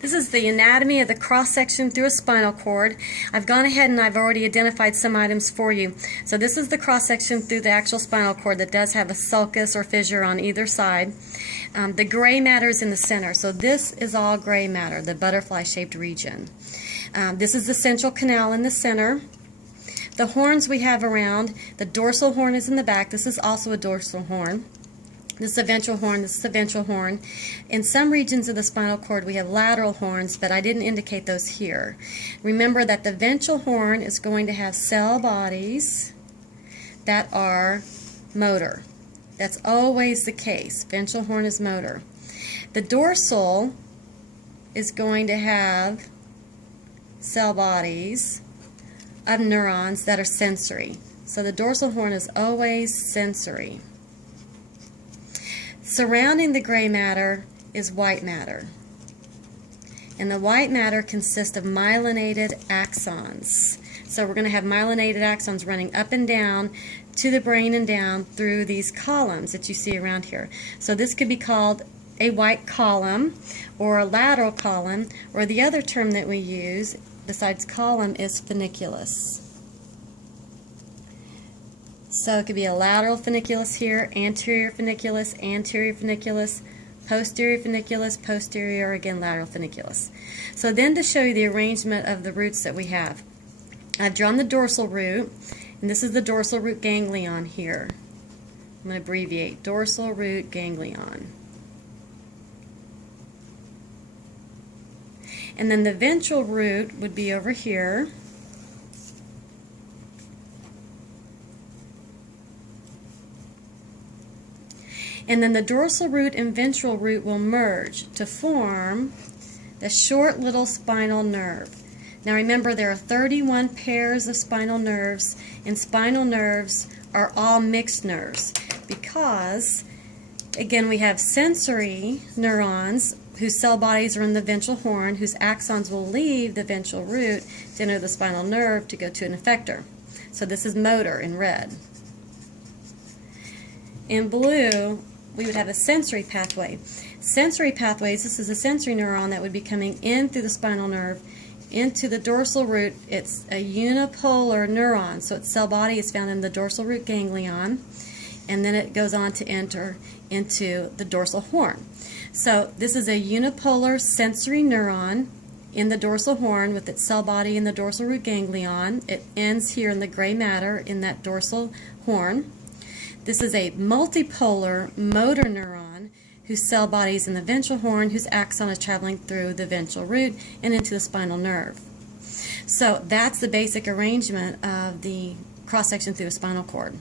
This is the anatomy of the cross-section through a spinal cord. I've gone ahead and I've already identified some items for you. So this is the cross-section through the actual spinal cord that does have a sulcus or fissure on either side. The gray matter is in the center. So this is all gray matter, the butterfly-shaped region. This is the central canal in the center. The horns we have around, the dorsal horn is in the back. This is also a dorsal horn. This is a ventral horn, this is a ventral horn. In some regions of the spinal cord we have lateral horns, but I didn't indicate those here. Remember that the ventral horn is going to have cell bodies that are motor. That's always the case. Ventral horn is motor. The dorsal is going to have cell bodies of neurons that are sensory. So the dorsal horn is always sensory. Surrounding the gray matter is white matter. And the white matter consists of myelinated axons. So we're going to have myelinated axons running up and down to the brain and down through these columns that you see around here. So this could be called a white column or a lateral column, or the other term that we use besides column is funiculus. So it could be a lateral funiculus here, anterior funiculus, posterior funiculus, posterior, again lateral funiculus. So then to show you the arrangement of the roots that we have, I've drawn the dorsal root, and this is the dorsal root ganglion here. I'm going to abbreviate, dorsal root ganglion. And then the ventral root would be over here. And then the dorsal root and ventral root will merge to form the short little spinal nerve. Now remember, there are 31 pairs of spinal nerves, and spinal nerves are all mixed nerves because, again, we have sensory neurons whose cell bodies are in the ventral horn, whose axons will leave the ventral root to enter the spinal nerve to go to an effector. So this is motor in red. In blue, we would have a sensory pathway. Sensory pathways, this is a sensory neuron that would be coming in through the spinal nerve into the dorsal root. It's a unipolar neuron, so its cell body is found in the dorsal root ganglion, and then it goes on to enter into the dorsal horn. So this is a unipolar sensory neuron in the dorsal horn with its cell body in the dorsal root ganglion. It ends here in the gray matter in that dorsal horn. This is a multipolar motor neuron whose cell body is in the ventral horn, whose axon is traveling through the ventral root and into the spinal nerve. So that's the basic arrangement of the cross-section through a spinal cord.